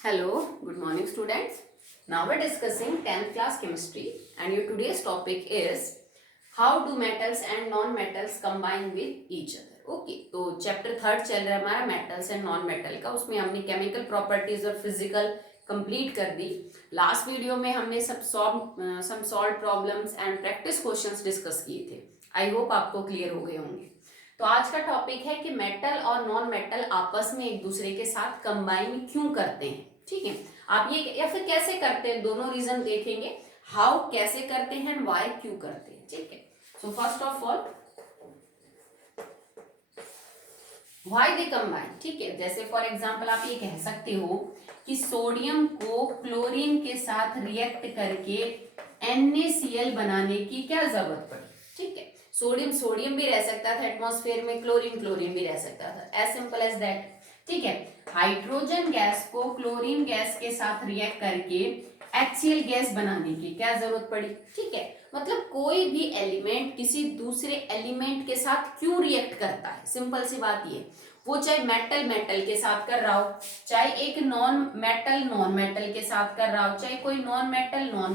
Hello, good morning students. Now we're discussing 10th class chemistry and your today's topic is how do metals and non-metals combine with each other. Okay तो chapter third चल रहा है हमारा metals and non metal का। उसमें हमने chemical properties और physical complete कर दी। लास्ट वीडियो में हमने sum solve problems and practice questions discuss किए थे। आई होप आपको क्लियर हो गए होंगे। तो आज का टॉपिक है कि मेटल और नॉन मेटल आपस में एक दूसरे के साथ कंबाइन क्यों करते हैं। ठीक है, आप ये या फिर कैसे करते हैं, दोनों रीजन देखेंगे। हाउ कैसे करते हैं एंड व्हाई क्यों करते हैं। ठीक है, so first of all why they combine. ठीक है, जैसे फॉर एग्जांपल आप ये कह सकते हो कि सोडियम को क्लोरीन के साथ रिएक्ट करके NaCl बनाने की क्या जरूरत पड़ी। ठीक है, सोडियम सोडियम भी रह सकता था एटमॉस्फेयर में, क्लोरीन क्लोरीन भी रह सकता था, एज सिंपल एज दैट। ठीक है, हाइड्रोजन गैस को क्लोरीन गैस के साथ रिएक्ट करके HCl गैस बनाने की क्या जरूरत पड़ी। ठीक है, मतलब कोई भी एलिमेंट किसी दूसरे एलिमेंट के साथ क्यों रिएक्ट करता है, सिंपल सी बात ये। वो चाहे मेटल मेटल के साथ कर रहा हो, चाहे एक नॉन मेटल के साथ कर रहा हो, चाहे कोई नॉन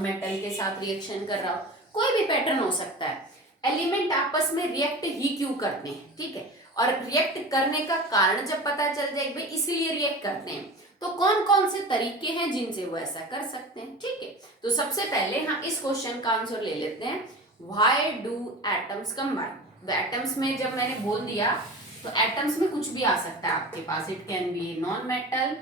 मेटल के साथ रिएक्शन कर रहा हो, कोई भी पैटर्न हो सकता है। एलिमेंट आपस में रिएक्ट ही क्यों करते हैं। ठीक है, और रिएक्ट करने का कारण जब पता चल जाए भाई इसीलिए रिएक्ट करते हैं, तो कौन कौन से तरीके हैं जिनसे वो ऐसा कर सकते हैं। ठीक है, तो सबसे पहले हम इस क्वेश्चन का आंसर ले लेते हैं, व्हाई डू एटम्स कंबाइन। तो एटम्स में जब मैंने बोल दिया तो एटम्स में कुछ भी आ सकता है आपके पास। It can be a non metal,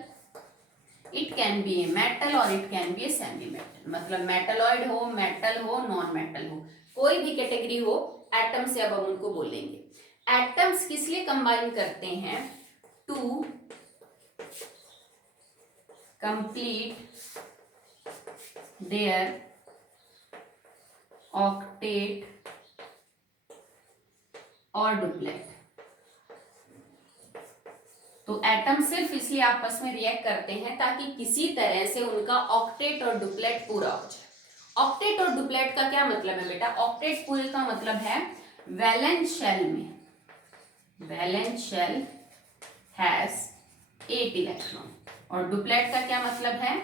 it can be a metal और it can be a semi metal. मतलब मेटलॉइड हो, मेटल हो, नॉन मेटल हो, कोई भी कैटेगरी हो, एटम से अब हम उनको बोलेंगे। एटम्स किस लिए कंबाइन करते हैं, टू कंप्लीट देयर ऑक्टेट और डुप्लेट। तो एटम सिर्फ इसलिए आपस में रिएक्ट करते हैं ताकि किसी तरह से उनका ऑक्टेट और डुप्लेट पूरा हो जाए। ऑक्टेट और डुप्लेट का क्या मतलब है बेटा, ऑक्टेट पूरे का मतलब है वैलेंस शेल में, वैलेंस शेल हैज 8 इलेक्ट्रॉन, और डुप्लेट का क्या मतलब है,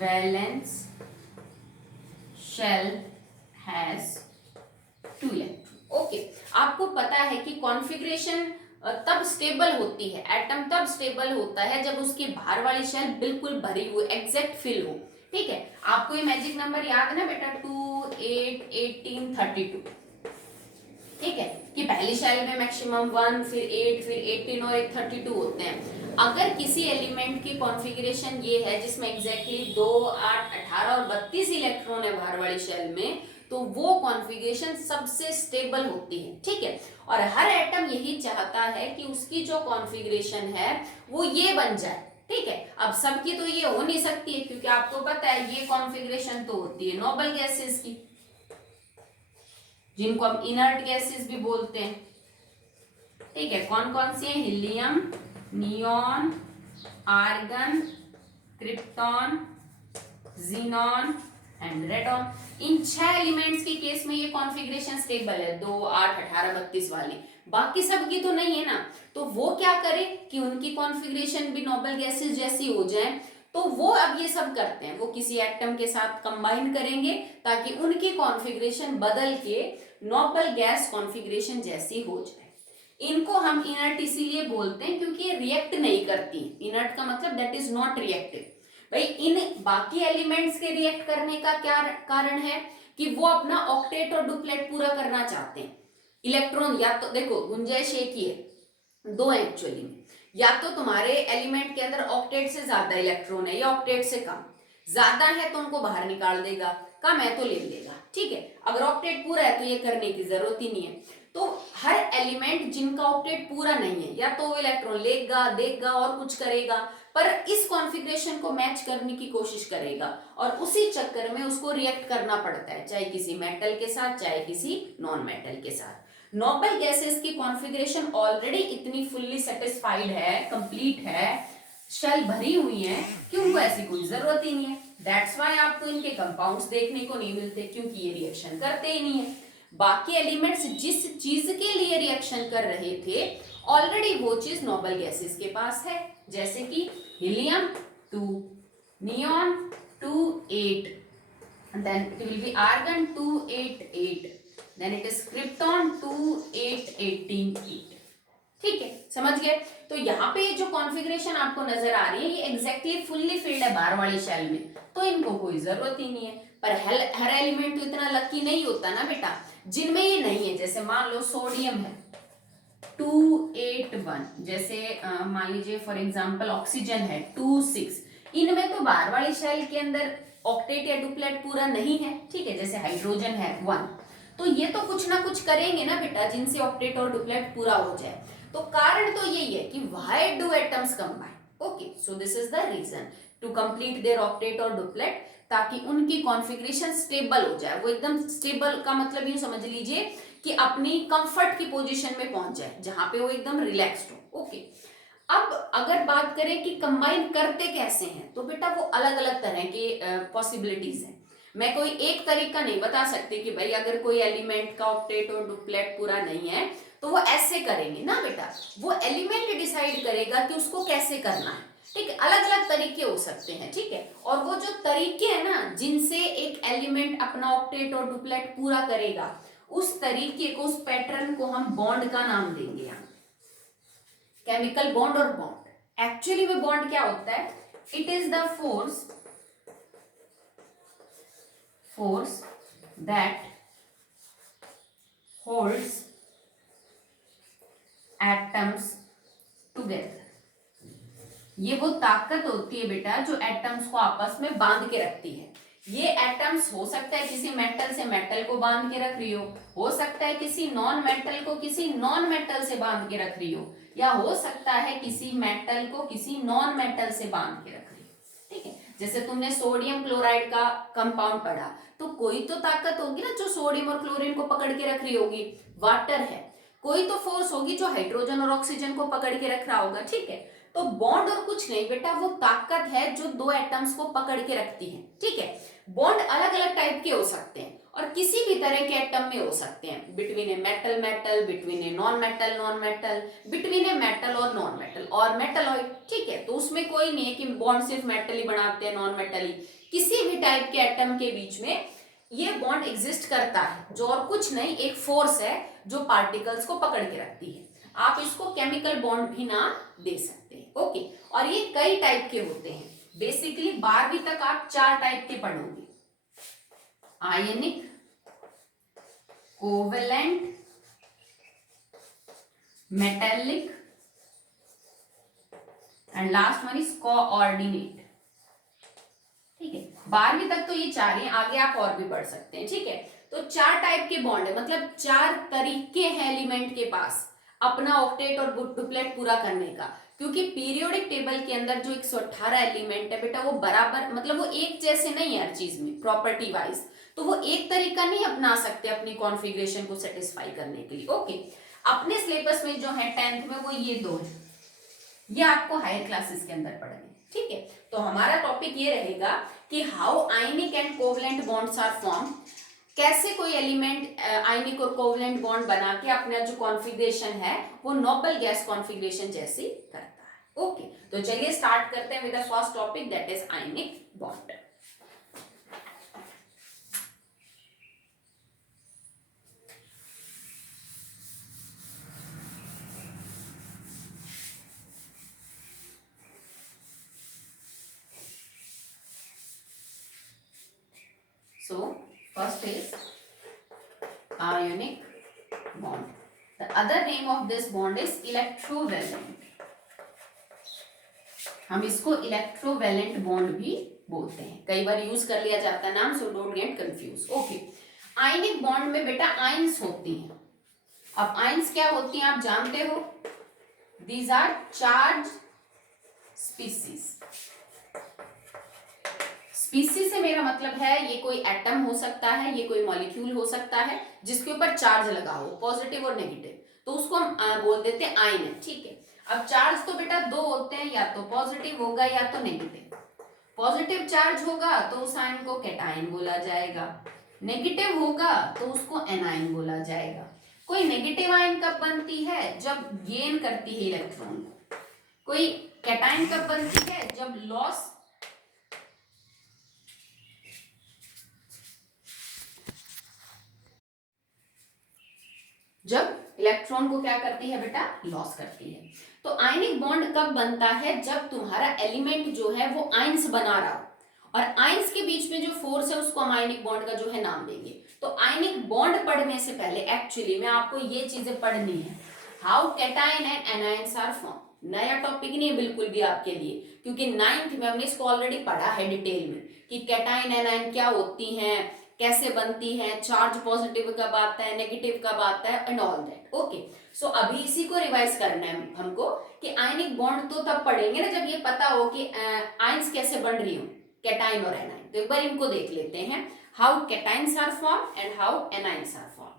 valence shell has 2 electron. Okay, आपको पता है कि कॉन्फ़िगरेशन तब स्टेबल होती है, एटम तब स्टेबल होता है जब उसकी बाहर वाली शेल बिल्कुल भरी हुई, एग्जैक्ट फिल हो। ठीक है, आपको ये मैजिक नंबर याद है ना बेटा, 2 8 18 32। ठीक है, कि पहली शेल में मैक्सिमम 1, फिर 8, फिर 18 और एक 32 होते हैं। अगर किसी एलिमेंट की कॉन्फ़िगरेशन ये है जिसमें एग्जैक्टली 2 8 18 और 32 इलेक्ट्रॉन है बाहर वाली शेल में, तो वो कॉन्फ़िगरेशन सबसे स्टेबल होती है। ठीक है, और हर एटम यही चाहता है कि उसकी जो कॉन्फ़िगरेशन है वो ये बन जाए। ठीक है, अब सबकी तो ये हो नहीं सकती है, क्योंकि आपको पता है ये कॉन्फ़िगरेशन तो होती है नोबल गैसेस की, जिनको हम इनर्ट गैसेस भी बोलते हैं। ठीक है, कौन कौन सी है, helium, neon, argon, krypton, xenon and radon. इन 6 एलिमेंट्स के केस में ये कॉन्फ़िगरेशन स्टेबल है, 2 8 18 32 वाली। बाकी सब की तो नहीं है ना, तो वो क्या करे कि उनकी कॉन्फ़िगरेशन भी नोबल गैसेस जैसी हो जाए। तो वो अब ये सब करते हैं, वो किसी एटम के साथ कंबाइन करेंगे ताकि उनकी कॉन्फ़िगरेशन बदल के नोबल गैस कॉन्फ़िगरेशन जैसी हो जाए। इनको हम इनर्ट इसीलिए बोलते हैं क्योंकि ये रिएक्ट नहीं करती। इनर्ट का मतलब दैट इज नॉट रिएक्टिव। भाई इन बाकी एलिमेंट्स के रिएक्ट करने का क्या कारण है कि वो अपना ऑक्टेट और डुप्लेट पूरा करना चाहते हैं। इलेक्ट्रॉन या तो देखो गुंजाइश एक ही है, दो एक्चुअली में, या तो तुम्हारे एलिमेंट के अंदर ऑक्टेट से ज्यादा इलेक्ट्रॉन है या ऑक्टेट से कम। ज्यादा है तो उनको बाहर निकाल देगा, कम है तो ले लेगा। ठीक है, अगर ऑक्टेट पूरा है तो ये करने की जरूरत ही नहीं है। तो हर एलिमेंट जिनका ऑक्टेट पूरा नहीं है, या तो वो इलेक्ट्रॉन लेगा देगा और कुछ करेगा, पर इस कॉन्फ़िगरेशन को मैच करने की कोशिश करेगा, और उसी चक्कर में उसको रिएक्ट करना पड़ता है, चाहे किसी मेटल के साथ चाहे किसी नॉन मेटल के साथ। नोबल गैसेस की कॉन्फ़िगरेशन ऑलरेडी इतनी फुल्ली सेटिस्फाइड है, कंप्लीट है, शेल भरी हुई है कि उनको ऐसी कोई जरूरत ही नहीं है। दैट्स व्हाई आपको इनके कंपाउंड्स देखने को नहीं मिलते, क्योंकि ये रिएक्शन करते ही नहीं है। बाकी एलिमेंट्स जिस चीज के लिए रिएक्शन कर रहे थे ऑलरेडी वो चीज नोबल गैसेस के पास है, जैसे कि helium 2, neon 2 8, then it will be argon 2 8 8, then it is krypton 2 8 18 8। ठीक है, समझ गए। तो यहाँ पे जो कॉन्फ़िगरेशन आपको नजर आ रही है ये एग्जैक्टली फुल्ली फिल्ड है बाहर वाली शेल में, तो इनको कोई जरूरत ही नहीं है। पर हर एलिमेंट तो इतना लकी नहीं होता ना बेटा, जिनमें ये नहीं है। जैसे मान लो सोडियम है 281, जैसे मान लीजिए फॉर एग्जांपल ऑक्सीजन है 26, इनमें तो बाहर वाली शेल के अंदर ऑक्टेट या डुप्लेट पूरा नहीं है। ठीक है, जैसे हाइड्रोजन है 1, तो ये तो कुछ ना कुछ करेंगे ना बेटा जिनसे ऑक्टेट और डुप्लेट पूरा हो जाए। तो कारण तो यही है कि why do atoms combine. Okay, so this is the reason to complete their octet और डुप्लेट, ताकि उनकी कॉन्फ़िगरेशन स्टेबल हो जाए। वो एकदम स्टेबल का मतलब यूं समझ लीजिए कि अपनी कंफर्ट की पोजीशन में पहुंच जाए जहां पे वो एकदम रिलैक्स्ड हो। ओके, अब अगर बात करें कि कंबाइन करते कैसे हैं, तो बेटा वो अलग अलग तरह के पॉसिबिलिटीज हैं। मैं कोई एक तरीका नहीं बता सकती कि भाई अगर कोई एलिमेंट का ऑक्टेट और डुप्लेट पूरा नहीं है तो वो ऐसे करेंगे ना बेटा, वो एलिमेंट डिसाइड करेगा कि उसको कैसे करना है। ठीक है, अलग अलग तरीके हो सकते हैं। ठीक है, और वो जो तरीके हैं ना जिनसे एक एलिमेंट अपना ऑक्टेट और डुप्लेट पूरा करेगा, उस तरीके को, उस पैटर्न को हम बॉन्ड का नाम देंगे। यहाँ केमिकल बॉन्ड और बॉन्ड, एक्चुअली में बॉन्ड क्या होता है, it is the force that holds atoms together. ये वो ताकत होती है बेटा जो एटम्स को आपस में बांध के रखती है। ये एटम्स हो सकता है किसी मेटल से मेटल को बांध के रख रही हो सकता है किसी नॉन मेटल को किसी नॉन मेटल से बांध के रख रही हो, या हो सकता है किसी मेटल को किसी नॉन मेटल से बांध के रख रही हो। ठीक है, जैसे तुमने सोडियम क्लोराइड का कंपाउंड पढ़ा, तो कोई तो ताकत होगी ना जो सोडियम और क्लोरीन को पकड़ के रख रही होगी, वाटर है। कोई तो फोर्स होगी जो हाइड्रोजन और ऑक्सीजन को पकड़ के रख रहा होगा। ठीक है, तो बॉन्ड और कुछ नहीं बेटा, वो ताकत है जो दो एटम्स को पकड़ के रखती है। ठीक है, बॉन्ड अलग अलग टाइप के हो सकते हैं और किसी भी तरह के एटम में हो सकते हैं, between a metal metal, between A non metal non metal, between A metal और नॉन मेटल और मेटलॉइड। ठीक है, तो उसमें कोई नहीं है कि बॉन्ड सिर्फ मेटल ही बनाते हैं, नॉन मेटल ही। किसी भी टाइप के एटम के बीच में ये बॉन्ड एग्जिस्ट करता है, जो और कुछ नहीं एक फोर्स है जो पार्टिकल्स को पकड़ के रखती है। आप इसको केमिकल बॉन्ड भी नाम दे सकते हैं। ओके, और ये कई टाइप के होते हैं। बेसिकली 12वीं तक आप 4 टाइप के पढ़ोगे, ionic, covalent, metallic and last one is coordinate. ठीक है, 12वीं तक तो ये 4 हैं, आगे आप और भी पढ़ सकते हैं। ठीक है, तो 4 टाइप के बॉन्ड है, मतलब 4 तरीके हैं एलिमेंट के पास अपना ऑक्टेट और डुप्लेट पूरा करने का। क्योंकि पीरियोडिक टेबल के अंदर जो 118 एलिमेंट है बेटा, वो बराबर, मतलब वो एक जैसे नहीं है हर चीज में प्रॉपर्टी वाइज, तो वो एक तरीका नहीं अपना सकते अपनी कॉन्फ़िगरेशन को सेटिस्फाई करने के लिए। ओके, अपने सिलेबस में जो है 10th में वो ये 2 है, ये आपको हायर क्लासेस के अंदर पढ़ने। ठीक है, तो हमारा टॉपिक ये रहेगा कि how ionic and covalent bonds are form, कैसे कोई एलिमेंट आयनिक और कोवलेंट बॉन्ड बना के अपना जो कॉन्फ़िगरेशन है वो नोबल गैस कॉन्फ़िगरेशन जैसी करता है। ओके, तो चलिए स्टार्ट करते हैं with the first topic, that is ionic bond. So first is ionic bond. The other name of this bond is electrovalent. हम इसको इलेक्ट्रोवैलेंट बॉन्ड भी बोलते हैं, कई बार यूज कर लिया जाता है नाम, so don't get confuse. Okay, ionic bond में बेटा आयंस होती हैं। अब आयंस क्या होती हैं आप जानते हो, these are charge species. Species से मेरा मतलब है ये कोई एटम हो सकता है, ये कोई मॉलिक्यूल हो सकता है जिसके ऊपर चार्ज लगा हो, पॉजिटिव और नेगेटिव, तो उसको हम बोल देते हैं आयन। ठीक है, अब चार्ज तो बेटा 2 होते हैं, या तो पॉजिटिव होगा या तो नेगेटिव। पॉजिटिव चार्ज होगा तो उस आयन को कैटायन बोला जाएगा, नेगेटिव होगा तो उसको एनायन बोला जाएगा। कोई नेगेटिव आयन कब बनती है? जब गेन करती है इलेक्ट्रॉन को। कोई कैटायन कब बनती है? जब लॉस जब इलेक्ट्रॉन को क्या करती है बेटा? लॉस करती है। तो आयनिक बॉन्ड कब बनता है? जब तुम्हारा एलिमेंट जो है वो आयंस बना रहा हो, और आयंस के बीच में जो फोर्स है उसको हम आयनिक बॉन्ड का जो है नाम देंगे। तो आयनिक बॉन्ड पढ़ने से पहले एक्चुअली में आपको ये चीजें पढ़नी है, how cation and anions are form. नया टॉपिक नहीं है बिल्कुल भी आपके लिए, क्योंकि 9th में हमने इसको ऑलरेडी पढ़ा है डिटेल में कि कैटायन एनायन क्या होती हैं, कैसे बनती है, चार्ज पॉजिटिव कब आता है, नेगेटिव कब आता है, एंड ऑल दैट। ओके, सो अभी इसी को रिवाइज करना है हमको कि आयनिक बॉन्ड तो तब पढ़ेंगे ना जब ये पता हो कि आयंस कैसे बन रही हो, कैटायन और एनायन। तो एक बार इनको देख लेते हैं, how cations are form and how anions are form.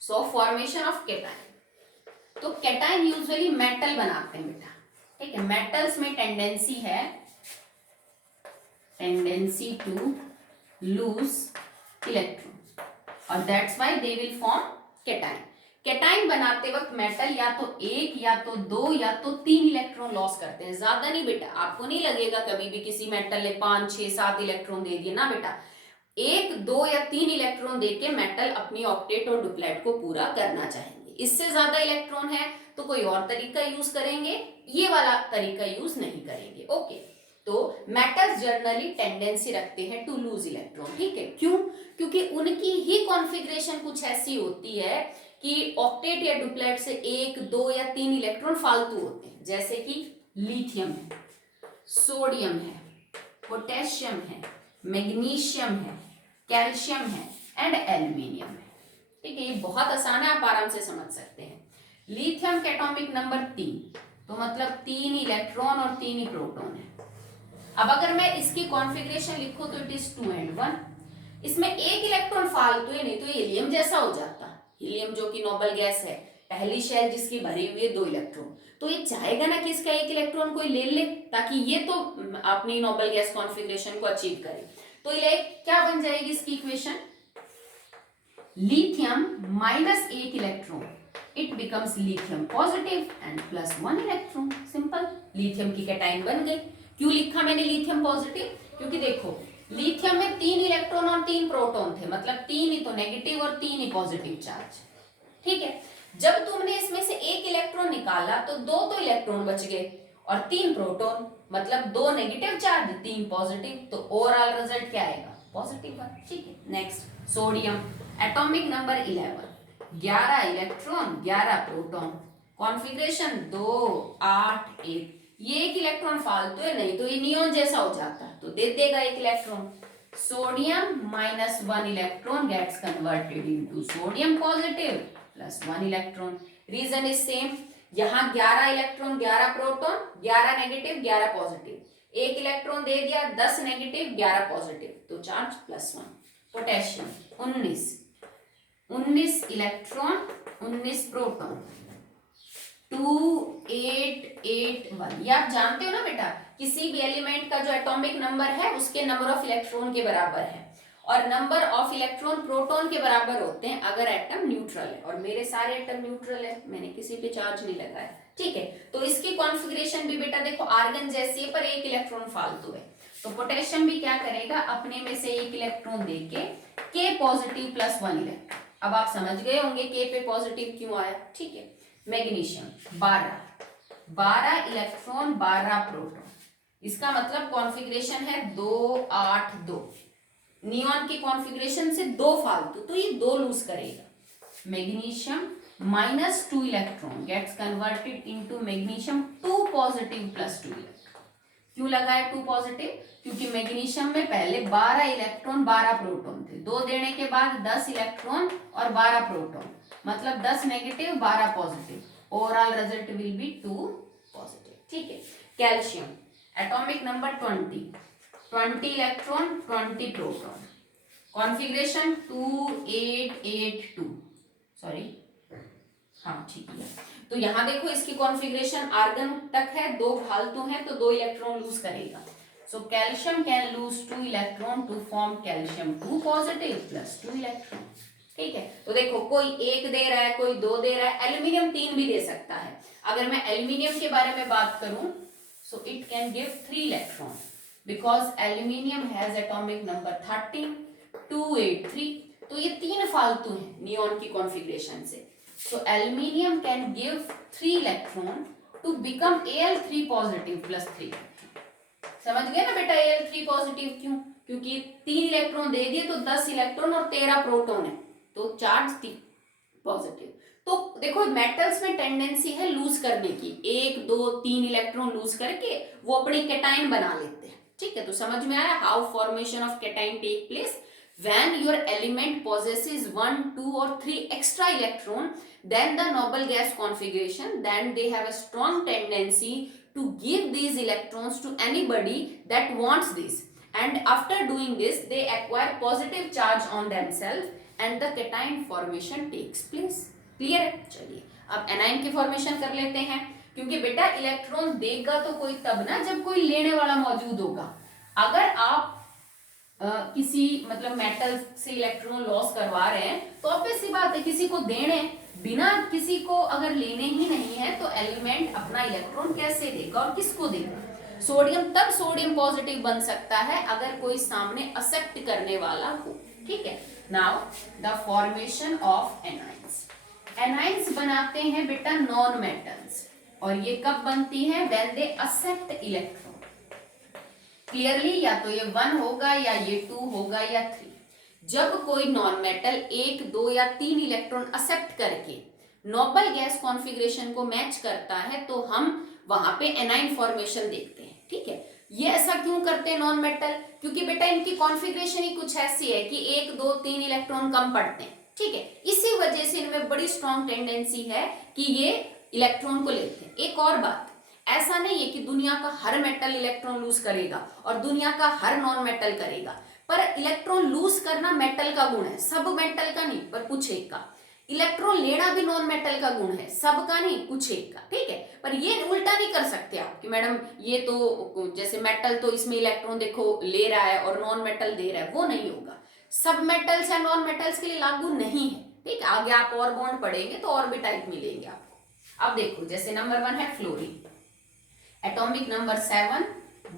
So formation of cation. तो कैटायन यूजुअली मेटल बनाते हैं बेटा, ठीक है। मेटल्स में टेंडेंसी टू लूज इलेक्ट्रॉन, और that's why they will form cation. Cation बनाते वक्त मेटल या तो एक या तो दो या तो तीन इलेक्ट्रॉन लॉस करते हैं, ज्यादा नहीं बेटा। आपको नहीं लगेगा कभी भी किसी मेटल ने 5, 6, 7 इलेक्ट्रॉन दे दिए ना बेटा, 1, 2 या 3 इलेक्ट्रॉन देके मेटल अपनी ऑक्टेट और डुप्लेट को पूरा करना चाहेंगे। इससे ज्यादा इलेक्ट्रॉन है तो कोई और तरीका यूज करेंगे, ये वाला तरीका यूज नहीं करेंगे। ओके, तो मेटल्स जनरली टेंडेंसी रखते हैं टू लूज इलेक्ट्रॉन, ठीक है। क्यों? क्योंकि उनकी ही कॉन्फ़िगरेशन कुछ ऐसी होती है कि ऑक्टेट या डुप्लेट से 1, 2 या 3 इलेक्ट्रॉन फालतू होते हैं, जैसे कि लिथियम है, सोडियम है, पोटेशियम है, मैग्नीशियम है, कैल्शियम है एंड एल्यूमिनियम है, ठीक है। ये बहुत आसान है, आप आराम से समझ सकते हैं। लिथियम का एटॉमिक नंबर 3, तो मतलब 3 इलेक्ट्रॉन और 3 ही प्रोटॉन है। अब अगर मैं इसकी कॉन्फ़िगरेशन लिखूं तो इट इज 2 and 1, इसमें एक इलेक्ट्रॉन फालतू है, नहीं तो हीलियम जैसा हो जाता। हीलियम जो कि नोबल गैस है, पहली शेल जिसकी भरी हुई है 2 इलेक्ट्रॉन, तो ये चाहेगा ना कि इसका एक इलेक्ट्रॉन कोई ले ले, ताकि ये तो अपनी नोबल गैस कॉन्फ़िगरेशन को अचीव करे। तो ये क्या बन जाएगी इसकी इक्वेशन? लिथियम माइनस एक electron, it becomes lithium positive and plus 1 electron. Simple, lithium की कैटायन बन गई। क्यों लिखा मैंने लिथियम पॉजिटिव? क्योंकि देखो लिथियम में 3 इलेक्ट्रॉन और 3 प्रोटॉन थे, मतलब 3 ही तो नेगेटिव और 3 ही पॉजिटिव चार्ज, ठीक है। जब तुमने इसमें से एक इलेक्ट्रॉन निकाला तो 2 तो इलेक्ट्रॉन बच गए और 3 प्रोटॉन, मतलब 2 नेगेटिव चार्ज 3 पॉजिटिव, तो ओवरऑल रिजल्ट क्या आएगा? पॉजिटिव, ठीक है। Next sodium, atomic number 11, 11 electron 11 proton, configuration 2, 8, 1। ये एक इलेक्ट्रॉन फालतू है, नहीं तो ये नियॉन जैसा हो जाता, तो दे देगा एक electron. Sodium minus 1 electron gets converted into sodium positive plus 1 electron. Reason is same, यहाँ 11 इलेक्ट्रॉन 11 प्रोटॉन, 11 नेगेटिव 11 पॉजिटिव, एक इलेक्ट्रॉन दे दिया 10 नेगेटिव 11 पॉजिटिव, तो charge plus 1। Potassium 19 electron 19 proton, 2, 8, 8, 1। ये आप जानते हो ना बेटा, किसी भी एलिमेंट का जो एटॉमिक नंबर है उसके नंबर ऑफ इलेक्ट्रॉन के बराबर है, और नंबर ऑफ इलेक्ट्रॉन प्रोटॉन के बराबर होते हैं अगर एटम न्यूट्रल है, और मेरे सारे एटम न्यूट्रल है, मैंने किसी पे चार्ज नहीं लगाया, ठीक है। तो इसकी कॉन्फ़िगरेशन भी बेटा देखो आर्गन जैसी है, पर एक इलेक्ट्रॉन फालतू है। तो पोटेशियम भी क्या करेगा, अपने में से एक इलेक्ट्रॉन देके के पॉजिटिव प्लस 1 इलेक्ट्रॉन। अब आप समझ गए होंगे के पे पॉजिटिव क्यों आया, ठीक है। मैग्नीशियम 12 इलेक्ट्रॉन 12 प्रोटॉन, इसका मतलब कॉन्फ़िगरेशन है 2, 8, 2। नियॉन की कॉन्फ़िगरेशन से 2 फालतू, तो ये 2 लूज करेगा। Magnesium minus 2 electron gets converted into magnesium 2 positive plus 2 electron. क्यों लगाया 2 पॉजिटिव? क्योंकि मैग्नीशियम में पहले 12 इलेक्ट्रॉन 12 प्रोटॉन थे, 2 देने के बाद 10 इलेक्ट्रॉन और 12 प्रोटॉन, मतलब 10 negative 12 positive, overall result will be 2 positive, ठीक है। Calcium atomic number 20 electron 20 proton, configuration 2, 8, 8, 2, sorry, हाँ ठीक है। तो यहाँ देखो इसकी कॉन्फ़िगरेशन आर्गन तक है, 2 फालतू है तो 2 इलेक्ट्रॉन लूज करेगा। So calcium can lose 2 electron to form calcium 2 positive plus 2 electron. ठीक है, तो देखो कोई एक दे रहा है, कोई दो दे रहा है, एल्यूमिनियम 3 भी दे सकता है। अगर मैं एल्यूमिनियम के बारे में बात करूं, so it can give 3 electron because aluminium has atomic number 13 283। तो ये 3 फालतू हैं नियॉन की कॉन्फ़िगरेशन से। So aluminium can give 3 electron to become Al3 positive plus 3। समझ गए ना बेटा Al3 पॉजिटिव क्यों? क्योंकि 3 इलेक्ट्रॉन दे दिए तो 10 इलेक्ट्रॉन और 13 प्रोटॉन है, तो चार्ज 3 पॉजिटिव। तो देखो मेटल्स में टेंडेंसी है लूज करने की, 1 2 3 इलेक्ट्रॉन लूज करके वो अपनी कैटाइन बना लेते हैं। ठीक है, तो समझ में आया how formation of cation take place when your element possesses 1 2 or 3 extra electron then the noble gas configuration, then they have a strong tendency to give these electrons to anybody that wants this, and after doing this they acquire positive charge on themselves and the cation formation takes place। Clear है? चलिए अब A9 की formation कर लेते हैं, क्योंकि बेटा electron देगा तो कोई तब ना जब कोई लेने वाला मौजूद होगा। अगर आप किसी मतलब मेटल से इलेक्ट्रॉन लॉस करवा रहे हैं तो ऑब्वियस सी बात है किसी को देने, बिना किसी को अगर लेने ही नहीं है तो एलिमेंट अपना इलेक्ट्रॉन कैसे देगा और किसको देगा? सोडियम तब सोडियम पॉजिटिव बन सकता है अगर कोई सामने एक्सेप्ट करने वाला हो। ठीक है, now the formation of anions. Anions बनाते हैं बेटा नॉन मेटल्स, और ये कब बनती है? When they accept electron. Clearly या तो ये 1 होगा या ये 2 होगा या 3। जब कोई नॉन मेटल 1 2 या 3 इलेक्ट्रॉन एक्सेप्ट करके नोबल गैस कॉन्फ़िगरेशन को मैच करता है तो हम वहां पे एनाइन फॉर्मेशन देखते हैं। ठीक है, ये ऐसा क्यों करते हैं नॉन मेटल? क्योंकि बेटा इनकी कॉन्फ़िगरेशन ही कुछ ऐसी है कि 1 2 3 इलेक्ट्रॉन कम पड़ते हैं। ठीक है, इसी वजह से इनमें बड़ी स्ट्रॉन्ग टेंडेंसी है कि ये इलेक्ट्रॉन को लेते हैं। एक और बात, ऐसा नहीं है कि दुनिया का हर मेटल इलेक्ट्रॉन लूज करेगा और दुनिया का हर नॉन मेटल करेगा, पर इलेक्ट्रॉन लूज करना मेटल का गुण है, सब मेटल का नहीं पर कुछ एक का। इलेक्ट्रॉन लेना भी नॉन मेटल का गुण है, सबका नहीं कुछ एक का। ठीक है, पर ये उल्टा नहीं कर सकते आप कि मैडम ये तो जैसे मेटल तो इसमें इलेक्ट्रॉन देखो ले रहा है और नॉन मेटल दे रहा है, वो नहीं होगा। सब मेटल्स या नॉन मेटल्स के लिए लागू नहीं है। ठीक है, आगे आप और बॉन्ड पढ़ेंगे तो और भी टाइप मिलेंगे आपको। अब देखो जैसे नंबर 1 है फ्लोरीन, एटॉमिक नंबर 7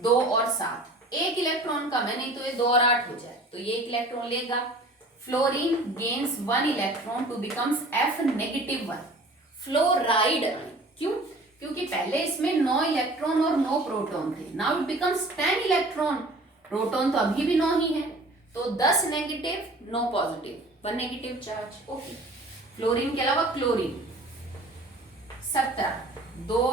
2 और 7, एक इलेक्ट्रॉन कम है, नहीं तो ये 2 और 8 हो जाए, तो ये एक इलेक्ट्रॉन लेगा। Fluorine gains 1 electron to becomes F negative 1 fluoride ion. क्यों? क्योंकि पहले इसमें 9 इलेक्ट्रॉन और 9 प्रोटॉन थे, now it becomes 10 electron, proton तो अभी भी 9 ही है, तो 10 negative 9 positive, 1 negative charge. Okay, fluorine के अलावा क्लोरीन 17 2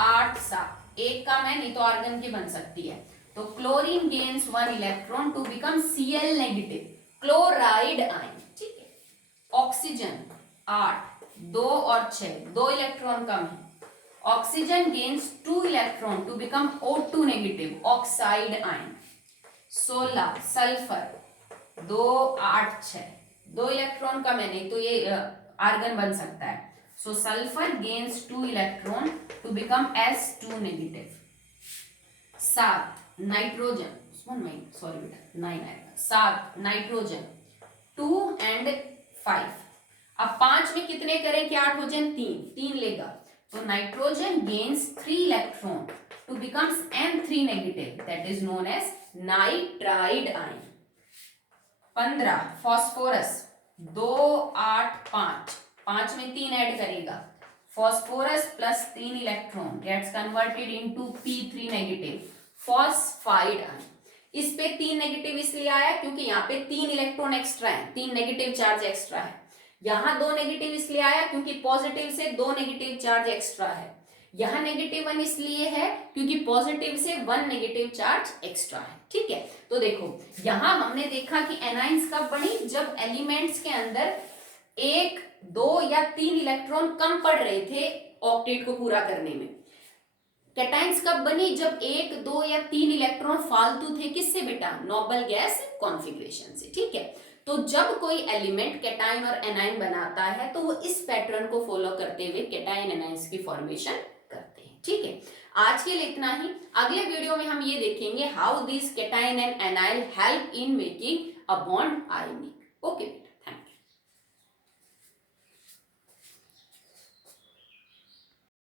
8 7, एक कम है नहीं तो आर्गन की बन सकती है, तो chlorine gains 1 electron to become Cl negative chloride ion. ठीक है, ऑक्सीजन 8 2 और 6, 2 इलेक्ट्रॉन कम है, oxygen gains 2 electron to become O2 negative oxide ion. 16 sulphur 2 8 6, 2 electron कम है नहीं तो ये आर्गन बन सकता है, so sulfur gains 2 electron to become S2 negative। 7 nitrogen, sorry बेटा 9 आएगा, 7 नाइट्रोजन 2 and 5। अब 5 में कितने करें कि 8 हो जाए? 3 लेगा, तो nitrogen gains 3 electron to becomes N3 negative, that is known as nitride ion. 15 phosphorus 2 8 5, 5 में 3 ऐड करेगा, phosphorus plus 3 electron gets converted into P3 negative phosphide ion. इस पे 3 नेगेटिव इसलिए आया क्योंकि यहाँ पे 3 इलेक्ट्रॉन एक्स्ट्रा है, 3 नेगेटिव चार्ज एक्स्ट्रा है। यहाँ 2 नेगेटिव इसलिए आया क्योंकि पॉजिटिव से 2 नेगेटिव चार्ज एक्स्ट्रा है। यहाँ नेगेटिव 1 इसलिए है क्योंकि पॉजिटिव से 1 नेगेटिव चार्ज एक्स्ट्रा है। ठीक है, तो देखो यहाँ हमने देखा कि एनाइंस कब बनी? जब एलिमेंट्स के अंदर 1 2 या 3 इलेक्ट्रॉन कम पड़ रहे थे ऑक्टेट को पूरा करने में। कैटाइंस कब बनी? जब 1 2 या 3 इलेक्ट्रॉन फालतू थे, किससे बेटा? नोबल गैस कॉन्फ़िगरेशन से। ठीक है, तो जब कोई एलिमेंट कैटाइन और एनाइन बनाता है तो वो इस पैटर्न को फॉलो करते हुए कैटाइन एनाइंस की फॉर्मेशन करते हैं। ठीक है, आज के लिए इतना ही। अगले वीडियो में हम ये देखेंगे how this cation and anion help in making a bond ionic. Okay.